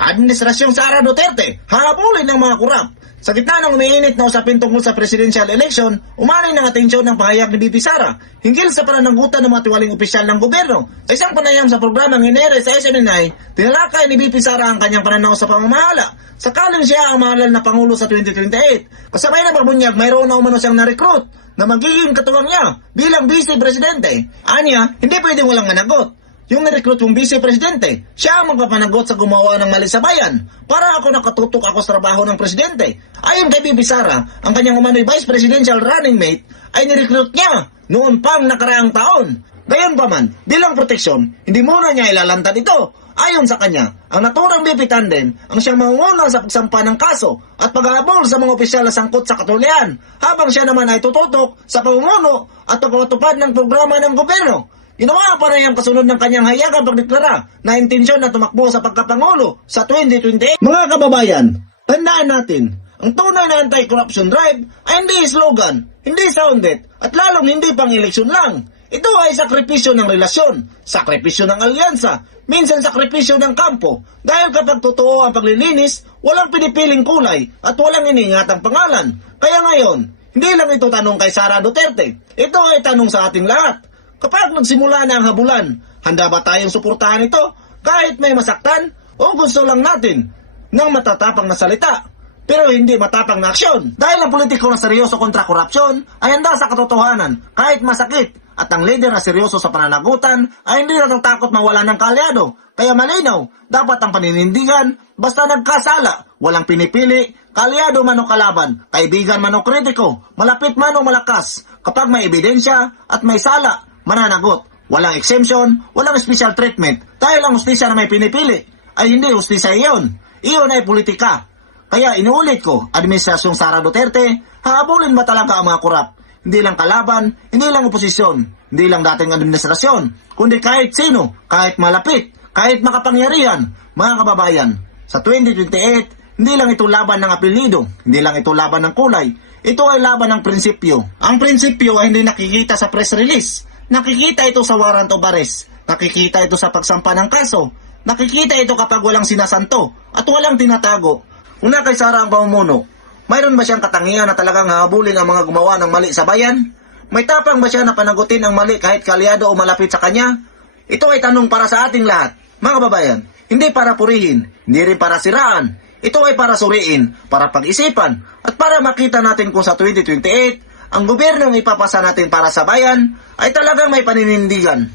Administrasyong Sara Duterte, habulin ng mga kurap. Sa gitna ng umiinit na usapin tungkol sa presidential election, umanay ng atensyon ng pahayag ni VP Sara hinggil sa pananagutan ng mga tiwaling opisyal ng gobyerno. Sa isang panayam sa programang Hinere sa SMNI, tinalakay ni VP Sara ang kanyang pananaw sa pamamahala sakaling siya ang mahalal na Pangulo sa 2028. Kasabay ng pagbunyag, mayroon na umano siyang na-recruit na magiging katuwang niya bilang Vice Presidente. Anya, hindi pwedeng walang managot. Yung na-recruit yung Vice Presidente, siya ang magpapanagot sa gumawa ng mali sa bayan. Para ako nakatutok ako sa trabaho ng Presidente. Ayon kay VP Sara, ang kanyang umano'y Vice Presidential running mate ay ni-recruit niya noon pang nakaraang taon. Gayon pa man, bilang proteksyon, hindi muna niya ilalantad ito. Ayon sa kanya, ang naturang VP tandem ang siyang mangunguna sa pagsampa ng kaso at pag-aabol sa mga opisyal na sangkot sa katulian, habang siya naman ay tututok sa pamumuno at pagpapatupad ng programa ng gobyerno. Ginawa pa rin ang kasunod ng kanyang hayagang pagdeklara na intensyon na tumakbo sa pagkapangulo sa 2028. Mga kababayan, tandaan natin, ang tunay na anti-corruption drive ay hindi slogan, hindi soundbite, at lalong hindi pang eleksyon lang. Ito ay sakripisyo ng relasyon, sakripisyo ng alyansa, minsan sakripisyo ng kampo. Dahil kapag totoo ang paglilinis, walang pinipiling kulay at walang iniingatang pangalan. Kaya ngayon, hindi lang ito tanong kay Sara Duterte, ito ay tanong sa ating lahat. Kapag nagsimula na ang habulan, handa ba tayong suportahan ito kahit may masaktan o gusto lang natin ng matatapang na salita pero hindi matapang na aksyon? Dahil ang politiko na seryoso kontra korupsyon ay handa sa katotohanan kahit masakit at ang leader na seryoso sa pananagutan ay hindi natatakot mawala ng kalyado. Kaya malinaw, dapat ang paninindigan basta nagkasala, walang pinipili, kalyado man o kalaban, kaibigan man o kritiko, malapit man o malakas, kapag may ebidensya at may sala, mananagot. Walang exemption, walang special treatment. Dahil ang hustisya na may pinipili ay hindi hustisya iyon. Iyon ay politika. Kaya inuulit ko, Administrasyong Sara Duterte, hahabulin ba talaga ang mga korap? Hindi lang kalaban, hindi lang oposisyon, hindi lang dating administrasyon, kundi kahit sino, kahit malapit, kahit makapangyarihan. Mga kababayan, sa 2028, hindi lang ito laban ng apelyido, hindi lang ito laban ng kulay, ito ay laban ng prinsipyo. Ang prinsipyo ay hindi nakikita sa press release. Nakikita ito sa warrant of arrest. Nakikita ito sa pagsampa ng kaso. Nakikita ito kapag walang sinasanto at walang tinatago. Una kay Sara ang pamumuno, mayroon ba siyang katangian na talagang hahabulin ang mga gumawa ng mali sa bayan? May tapang ba siya na panagutin ang mali kahit kalyado o malapit sa kanya? Ito ay tanong para sa ating lahat. Mga kababayan, hindi para purihin, hindi rin para siraan. Ito ay para suriin, para pag-isipan, at para makita natin kung sa 2028, ang gobyernong ipapasa natin para sa bayan ay talagang may paninindigan.